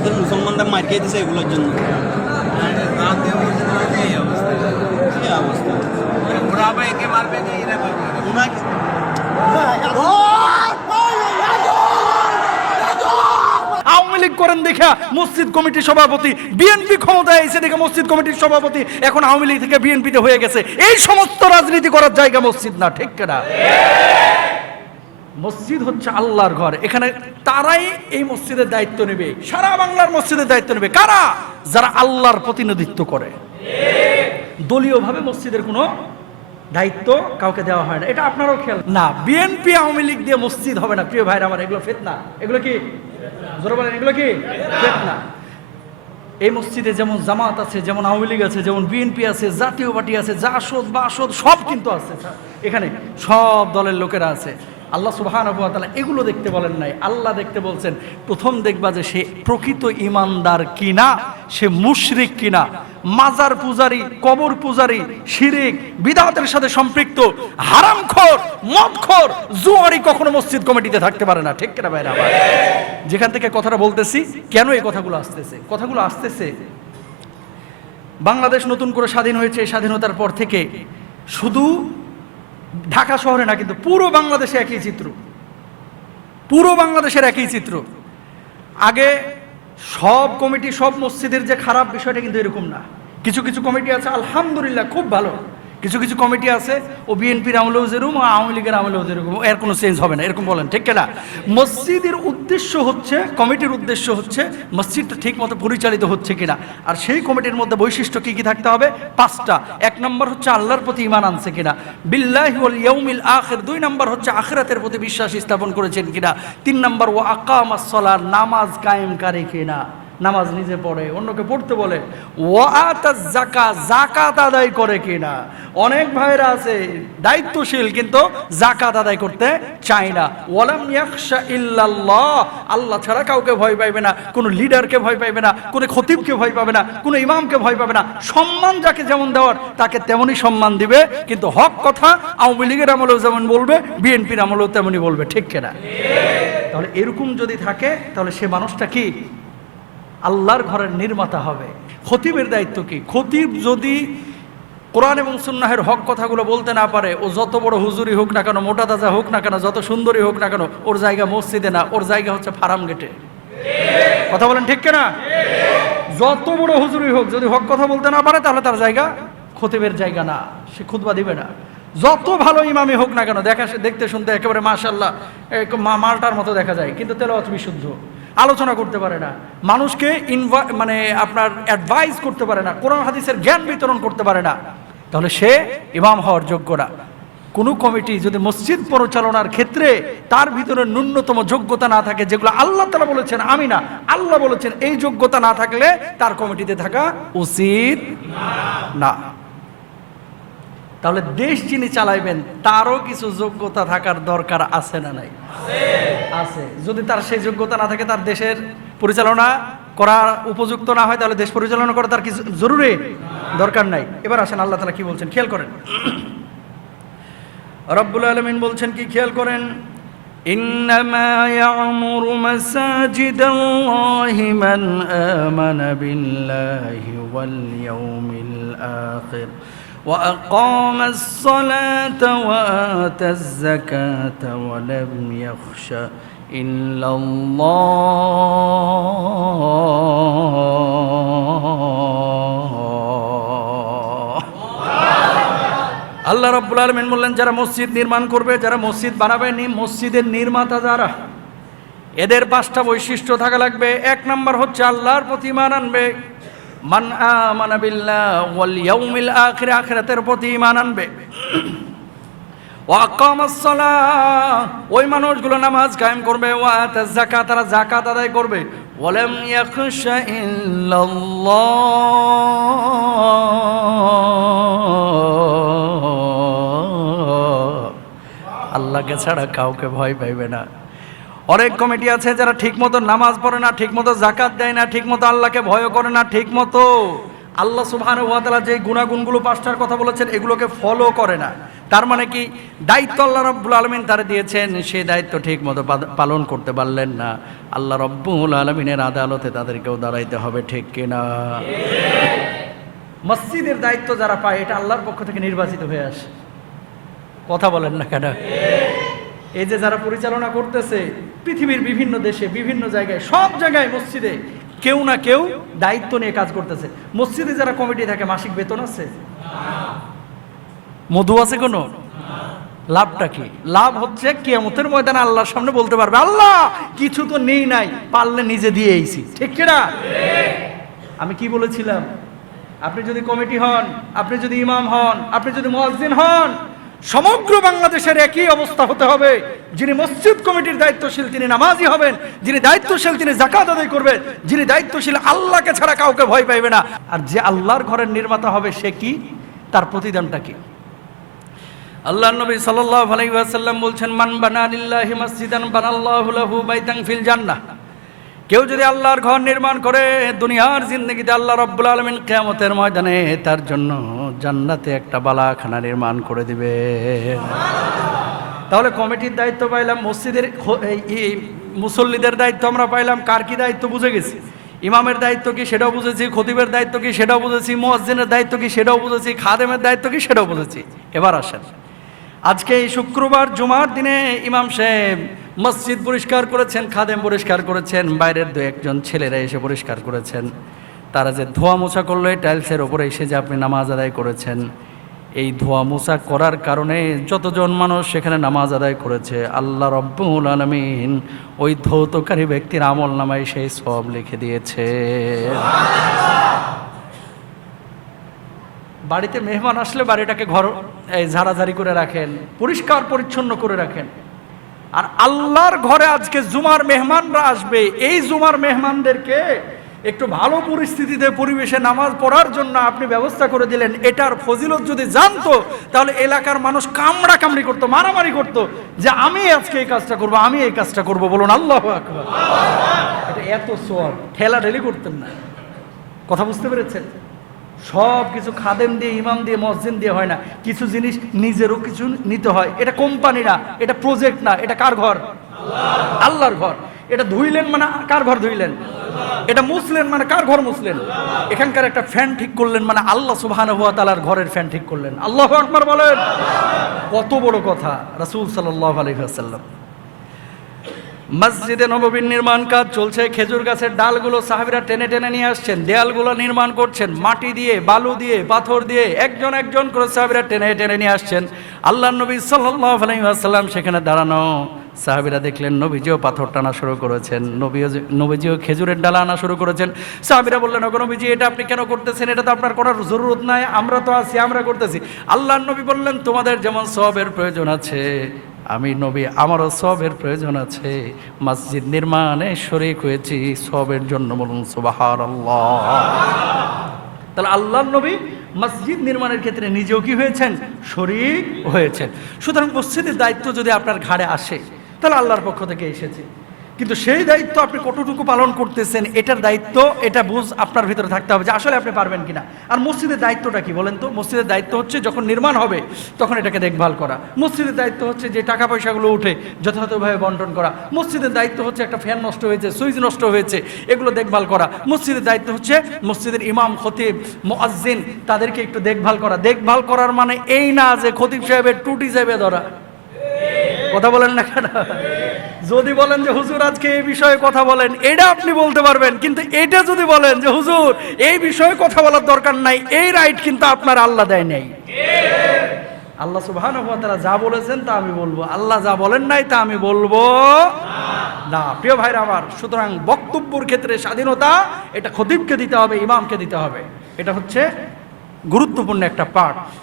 আমাদের মুসলমানদের মার দিছে এগুলোর জন্য। লীগ করেন দেখা মসজিদ কমিটির সভাপতি, বিএনপি ক্ষমতায় এসে দেখে মসজিদ কমিটির সভাপতি এখন আওয়ামী লীগ থেকে বিএনপিতে হয়ে গেছে। এই সমস্ত রাজনীতি করার জায়গা মসজিদ না, ঠিক কেনা? মসজিদ হচ্ছে আল্লাহর ঘর। এখানে তারাই এই মসজিদের দায়িত্ব নেবে। সারা বাংলার মসজিদের দায়িত্ব নেবে। কারা? যারা আল্লাহর প্রতিনিধিত্ব করে। দলীয়ভাবে মসজিদের কোনো দায়িত্ব কাউকে দেওয়া হয় না। এটা আপনারও খেয়াল। না বিএনপি আওয়ামী লীগ দিয়ে মসজিদ হবে না। প্রিয় ভাইরা আমার, এগুলো ফেতনা। এগুলো কি? বলেন, এগুলো কি? ফেতনা। এই মসজিদে যেমন জামাত আছে, যেমন আওয়ামী লীগ আছে, যেমন বিএনপি আছে, জাতীয় পার্টি আছে জাসদ বাসদ সব কিন্তু আছে। এখানে সব দলের লোকেরা আছে। আল্লাহ সুবহান এগুলো দেখতে বলেন নাই। আল্লাহ দেখতে বলছেন, প্রথম দেখবা যে সে প্রকৃত ইমানদার কিনা, সে মুশরিক কিনা। মাজার পূজারি, কবর পূজারি, শিরিক, বিদাতের সাথে সম্পৃক্ত, হারামখোর, মদখোর, জুয়ারি কখনো মসজিদ কমিটিতে থাকতে পারে না। ঠিক কিনা ভাইরা যেখান থেকে কথাটা বলতেছি, কেন এই কথাগুলো আসতেছে? কথাগুলো আসতেছে, বাংলাদেশ নতুন করে স্বাধীন হয়েছে, স্বাধীনতার পর থেকে শুধু ঢাকা শহরে না, কিন্তু পুরো বাংলাদেশে একই চিত্র। পুরো বাংলাদেশের একই চিত্র। আগে সব কমিটি, সব মসজিদের যে খারাপ বিষয়টা কিন্তু এরকম না। কিছু কিছু কমিটি আছে, আলহামদুলিল্লাহ, খুব ভালো। কিছু কিছু কমিটি আছে, ও বিএনপির আমলেও যেরকম আওয়ামী লীগের আমলেও যেরকম এর কোনো চেঞ্জ হবে না, এরকম বলেন, ঠিক না মসজিদের উদ্দেশ্য হচ্ছে, কমিটির উদ্দেশ্য হচ্ছে, মসজিদটা ঠিক মতো পরিচালিত হচ্ছে কিনা। আর সেই কমিটির মধ্যে বৈশিষ্ট্য কি কি থাকতে হবে? পাঁচটা। এক নম্বর হচ্ছে আল্লাহর প্রতি ইমান আনছে কিনা। বিল্লাহি ওয়াল ইয়াউমিল আখির। দুই নম্বর হচ্ছে আখরাতের প্রতি বিশ্বাস স্থাপন করেছেন কিনা। তিন নম্বর ও আকামাস সালার নামাজ কায়েমকারী কিনা। নামাজ নিজে পড়ে, অন্যকে পড়তে বলে জাকা জাকাত আদায় করে কিনা অনেক ভাইরা আছে দায়িত্বশীল, কিন্তু জাকাত আদায় করতে চায় না। ওয়ালাম ইল্লাল্লাহ আল্লাহ ছাড়া কাউকে ভয় পাইবে না, কোনো লিডারকে ভয় পাইবে না, কোনো খতিবকে ভয় পাবে না, কোনো ইমামকে ভয় পাবে না। সম্মান যাকে যেমন দেওয়ার, তাকে তেমনই সম্মান দিবে। কিন্তু হক কথা আওয়ামী লীগের আমলেও যেমন বলবে, বিএনপির আমলেও তেমনই বলবে, ঠিক কিনা? তাহলে এরকম যদি থাকে, তাহলে সে মানুষটা কি? আল্লাহর ঘরের নির্মাতা হবে। খতিবের দায়িত্ব কি? খতিব যদি কোরআন এবং সুন্নাহের হক কথাগুলো বলতে না পারে, ও যত বড় হুজুরি হোক না কেন, মোটা তাজা হোক না কেন, যত সুন্দরী হোক না কেন, ওর জায়গা মসজিদে না, ওর জায়গা হচ্ছে ফারাম গেটে। কথা বলেন ঠিক না যত বড় হুজুরি হোক, যদি হক কথা বলতে না পারে, তাহলে তার জায়গা খতিবের জায়গা না, সে খুতবা দিবে না। যত ভালো ইমামি হোক না কেন, দেখা দেখতে শুনতে একেবারে মাশাল্লাহ মালটার মতো দেখা যায়, কিন্তু তেলাওয়াত বিশুদ্ধ। আলোচনা করতে পারে না। মানুষকে ইনভা মানে আপনার অ্যাডভাইস করতে পারে না। কোরআন হাদিসের জ্ঞান বিতরণ করতে পারে না। তাহলে সে ইমাম হওয়ার যোগ্য না। কোনো কমিটি যদি মসজিদ পরিচালনার ক্ষেত্রে তার ভিতরে ন্যূনতম যোগ্যতা না থাকে, যেগুলো আল্লাহ তালা বলেছেন, আমি না, আল্লাহ বলেছেন, এই যোগ্যতা না থাকলে তার কমিটিতে থাকা উচিত না। তাহলে দেশ যিনি চালাইবেন তারও কিছু যোগ্যতা থাকার দরকার আছে না নাই আছে যদি তার সেই যোগ্যতা না থাকে তার দেশের পরিচালনা করার উপযুক্ত না হয় তাহলে দেশ পরিচালনা করা তার কি জরুরি দরকার নাই এবার আসেন আল্লাহ তালা কি বলছেন খেয়াল করেন রব্বুল আলমিন বলছেন কি খেয়াল করেন إنما يعمر مساجد الله من آمن بالله واليوم الآخر وأقام الصلاة وآتى الزكاة ولم يخش إلا الله আল্লাহ রাব্বুল আলামিন বললেন যারা মসজিদ নির্মাণ করবে যারা মসজিদ বানাবে নি মসজিদের নির্মাতা যারা এদের পাঁচটা বৈশিষ্ট্য থাকা লাগবে এক নাম্বার হচ্ছে আল্লাহর প্রতি ইমান আনবে মান আমানা বিল্লাহ ওয়াল ইয়াউমিল আখির, আখিরাতের প্রতি ইমান আনবে। ওই মানুষগুলো নামাজ কায়েম করবে। ওয়াতাজ যাকাত, তারা যাকাত আদায় করবে। ওয়ালাম ইয়াখশা আল্লাহকে ছাড়া কাউকে ভয় পাইবে না। অনেক কমিটি আছে যারা ঠিকমতো নামাজ পড়ে না, ঠিকমতো জাকাত দেয় না, ঠিকমতো আল্লাহকে ভয় করে না, ঠিকমতো আল্লাহ সুবহানাহু ওয়া তাআলা যে গুণাগুণগুলো পাঁচটার কথা বলেছেন এগুলোকে ফলো করে না। তার মানে কি? দায়িত্ব আল্লাহ রব্বুল আলমিন তারা দিয়েছেন সেই দায়িত্ব ঠিক মতো পালন করতে পারলেন না। আল্লাহ রব্বুল আলমিনের আদালতে তাদেরকেও দাঁড়াইতে হবে, ঠিক কিনা? মসজিদের দায়িত্ব যারা পায়, এটা আল্লাহর পক্ষ থেকে নির্বাচিত হয়ে আসে। কথা বলেন না কেন? এই যে যারা পরিচালনা করতেছে, পৃথিবীর বিভিন্ন দেশে, বিভিন্ন জায়গায়, সব জায়গায় মসজিদে কেউ না কেউ দায়িত্ব নিয়ে কাজ করতেছে। মসজিদে যারা কমিটি থাকে, মাসিক বেতন আছে? মধু আছে কোনো? লাভটা কি? লাভ হচ্ছে কেমতের ময়দানে আল্লাহর সামনে বলতে পারবে, আল্লাহ, কিছু তো নেই নাই, পারলে নিজে দিয়ে এইছি ঠিক কিনা? আমি কি বলেছিলাম? আপনি যদি কমিটি হন, আপনি যদি ইমাম হন, আপনি যদি মুয়াজ্জিন হন সমগ্র বাংলাদেশের একই অবস্থা হতে হবে। যিনি মসজিদ কমিটির দায়িত্বশীল, তিনি নামাজি হবেন। যিনি দায়িত্বশীল, তিনি জাকাত আদায় করবেন। যিনি দায়িত্বশীল, আল্লাহকে ছাড়া কাউকে ভয় পাইবে না। আর যে আল্লাহর ঘরের নির্মাতা হবে, সে কি? তার প্রতিদানটা কি? আল্লাহ নবী সাল্লাল্লাহু আলাইহি ওয়াসাল্লাম বলছেন, মান বানা লিল্লাহি মসজিদান বানাল্লাহু লাহু বাইতান ফিল জান্নাহ। কেউ যদি আল্লাহর ঘর নির্মাণ করে, দুনিয়ার জিন্দগিতে আল্লাহ রব্বুল আলমিন কেয়ামতের ময়দানে তার জন্য জান্নাতে একটা বালাখানা নির্মাণ করে দিবে। তাহলে কমিটির দায়িত্ব পাইলাম, মসজিদের এই- মুসল্লিদের দায়িত্ব আমরা পাইলাম, কার কি দায়িত্ব বুঝে গেছি? ইমামের দায়িত্ব কি সেটাও বুঝেছি, খতিবের দায়িত্ব কি সেটাও বুঝেছি, মোয়াজ্জিনের দায়িত্ব কি সেটাও বুঝেছি, খাদেমের দায়িত্ব কি সেটাও বুঝেছি। এবার আসেন। আজকে এই শুক্রবার জুমার দিনে ইমাম সাহেব মসজিদ পরিষ্কার করেছেন, খাদেম পরিষ্কার করেছেন, বাইরের দু একজন ছেলেরা এসে পরিষ্কার করেছেন। তারা যে ধোয়া মোছা করল এই টাইলসের ওপরে এসে যে আপনি নামাজ আদায় করেছেন, এই ধোয়া মোছা করার কারণে যতজন মানুষ সেখানে নামাজ আদায় করেছে, আল্লাহ রব্বুল আলমিন ওই ধৌতকারী ব্যক্তির আমল নামায় সেই সব লিখে দিয়েছে। বাড়িতে মেহমান আসলে বাড়িটাকে ঘর, এই ঝাড়াঝাড়ি করে রাখেন, পরিষ্কার পরিচ্ছন্ন করে রাখেন। আর আল্লাহর ঘরে আজকে জুমার মেহমানরা আসবে, এই জুমার মেহমানদেরকে একটু ভালো পরিস্থিতিতে পরিবেশে নামাজ পড়ার জন্য আপনি ব্যবস্থা করে দিলেন, এটার ফজিলত যদি জানতো, তাহলে এলাকার মানুষ কামড়া কামড়ি করতো, মারামারি করতো, যে আমি আজকে এই কাজটা করব, আমি এই কাজটা করব, বলুন আল্লাহ এটা এত সোয়াব ঠেলা ঠেলি করতেন না। কথা বুঝতে পেরেছেন? সব কিছু খাদেম দিয়ে, ইমাম দিয়ে, মসজিদ দিয়ে হয় না। কিছু জিনিস নিজেরও কিছু নিতে হয়। এটা কোম্পানি না, এটা প্রজেক্ট না, এটা কার ঘর? আল্লাহর ঘর। এটা ধুইলেন মানে কার ঘর ধুইলেন? এটা মুসলেন মানে কার ঘর মুসলেন? এখানকার একটা ফ্যান ঠিক করলেন মানে আল্লাহ ওয়া তাআলার ঘরের ফ্যান ঠিক করলেন। আল্লাহু আকবার বলেন। কত বড় কথা, রাসূল ওয়াসাল্লাম। মসজিদে নববীর নির্মাণ কাজ চলছে, খেজুর গাছের ডালগুলো সাহাবিরা টেনে টেনে নিয়ে আসছেন, দেয়ালগুলো নির্মাণ করছেন, মাটি দিয়ে, বালু দিয়ে, পাথর দিয়ে, একজন একজন করে সাহাবিরা টেনে টেনে নিয়ে আসছেন। আল্লাহ নবী ওয়াসাল্লাম সেখানে দাঁড়ানো। সাহাবিরা দেখলেন, নবীজিও পাথর টানা শুরু করেছেন, নবীও নবীজিও খেজুরের ডালা আনা শুরু করেছেন। সাহাবিরা বললেন, ওগো নবীজি, এটা আপনি কেন করতেছেন? এটা তো আপনার করার জরুরত নাই, আমরা তো আছি, আমরা করতেছি। আল্লাহ নবী বললেন, তোমাদের যেমন সবের প্রয়োজন আছে, আমি নবী, আমারও সবের প্রয়োজন আছে। মসজিদ নির্মাণে শরিক হয়েছি, সবের জন্য বলুন সুবাহার তাহলে আল্লাহ নবী মসজিদ নির্মাণের ক্ষেত্রে নিজেও কি হয়েছেন? শরিক হয়েছেন। সুতরাং মসজিদের দায়িত্ব যদি আপনার ঘাড়ে আসে তাহলে আল্লাহর পক্ষ থেকে এসেছে। কিন্তু সেই দায়িত্ব আপনি কতটুকু পালন করতেছেন, এটার দায়িত্ব, এটা বুঝ আপনার ভিতরে থাকতে হবে যে আসলে আপনি পারবেন কিনা। আর মসজিদের দায়িত্বটা কি বলেন তো? মসজিদের দায়িত্ব হচ্ছে যখন নির্মাণ হবে, তখন এটাকে দেখভাল করা। মসজিদের দায়িত্ব হচ্ছে যে টাকা পয়সাগুলো উঠে যথাযথভাবে বন্টন করা। মসজিদের দায়িত্ব হচ্ছে একটা ফ্যান নষ্ট হয়েছে, সুইচ নষ্ট হয়েছে, এগুলো দেখভাল করা। মসজিদের দায়িত্ব হচ্ছে মসজিদের ইমাম, খতিব, মুয়াজ্জিন, তাদেরকে একটু দেখভাল করা। দেখভাল করার মানে এই না যে খতিব সাহেবের টুটি যাবে ধরা। কথা বলেন না কেন? যদি বলেন যে হুজুর আজকে এই বিষয়ে কথা বলেন, এটা আপনি বলতে পারবেন, কিন্তু এটা যদি বলেন যে হুজুর, এই বিষয়ে কথা বলার দরকার নাই, এই রাইট কিন্তু আপনার আল্লাহ দেয় নাই। আল্লাহ সুবহানাহু ওয়া তাআলা যা বলেছেন তা আমি বলব। আল্লাহ যা বলেন নাই তা আমি বলব না। প্রিয় ভাইরা আমার, সুতরাং বক্তব্যের ক্ষেত্রে স্বাধীনতা, এটা খতিবকে দিতে হবে, ইমামকে দিতে হবে। এটা হচ্ছে গুরুত্বপূর্ণ একটা পার্ট